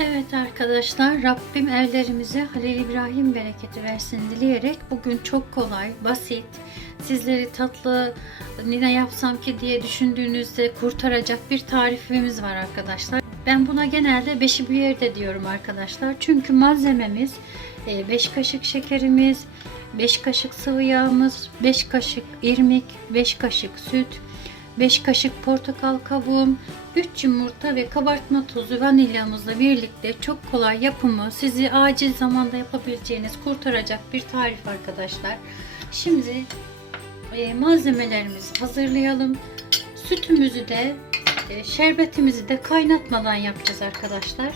Evet arkadaşlar Rabbim evlerimize Halil İbrahim bereketi versin dileyerek bugün çok kolay, basit, sizleri tatlı ne yapsam ki diye düşündüğünüzde kurtaracak bir tarifimiz var arkadaşlar. Ben buna genelde beşi bir yerde diyorum arkadaşlar. Çünkü malzememiz 5 kaşık şekerimiz, 5 kaşık sıvı yağımız, 5 kaşık irmik, 5 kaşık süt, 5 kaşık portakal kabuğum, 3 yumurta ve kabartma tozu vanilyamızla birlikte çok kolay yapımı sizi acil zamanda yapabileceğiniz kurtaracak bir tarif arkadaşlar. Şimdi e, malzemelerimizi hazırlayalım. Sütümüzü de e, şerbetimizi de kaynatmadan yapacağız arkadaşlar.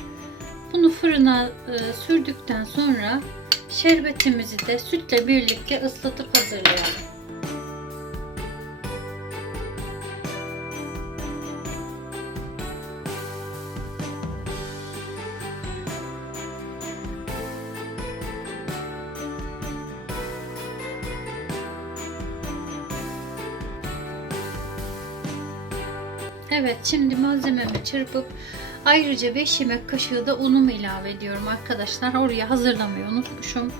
Bunu fırına e, sürdükten sonra şerbetimizi de sütle birlikte ıslatıp hazırlayalım. Evet şimdi malzememi çırpıp ayrıca 5 yemek kaşığı da unumu ilave ediyorum arkadaşlar. Oraya hazırlamayı unutmuşum.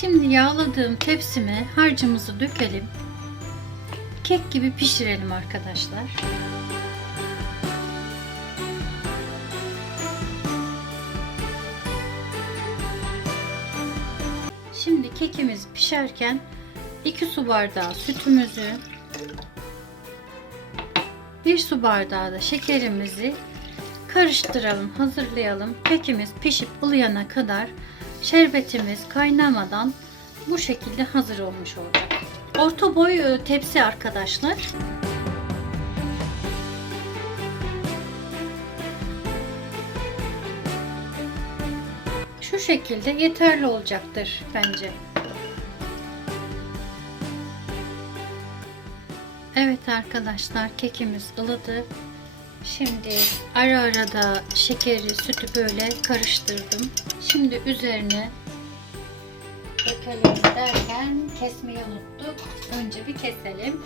Şimdi yağladığım tepsime harcımızı dökelim. Kek gibi pişirelim arkadaşlar. Şimdi kekimiz pişerken 2 su bardağı sütümüzü 1 su bardağı da şekerimizi karıştıralım, hazırlayalım. Kekimiz pişip ılıyana kadar şerbetimiz kaynamadan bu şekilde hazır olmuş olacak. Orta boy e, tepsi arkadaşlar. Şu şekilde yeterli olacaktır bence. Evet arkadaşlar kekimiz ılıdı. Şimdi ara ara da şekeri, sütü böyle karıştırdım. Şimdi üzerine dökelim derken kesmeyi unuttuk. Önce bir keselim.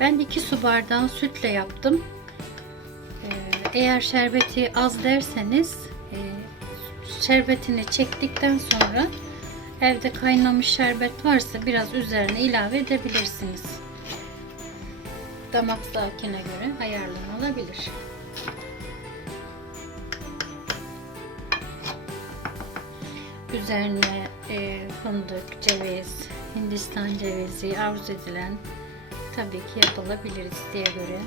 Ben 2 su bardağı sütle yaptım. Ee, Eğer şerbeti az derseniz e, şerbetini çektikten sonra evde kaynamış şerbet varsa biraz üzerine ilave edebilirsiniz. Damak zevkine göre ayarlanabilir. Üzerine e, fındık, ceviz, hindistan cevizi arzu edilen tabii ki yapılabilir isteğe göre.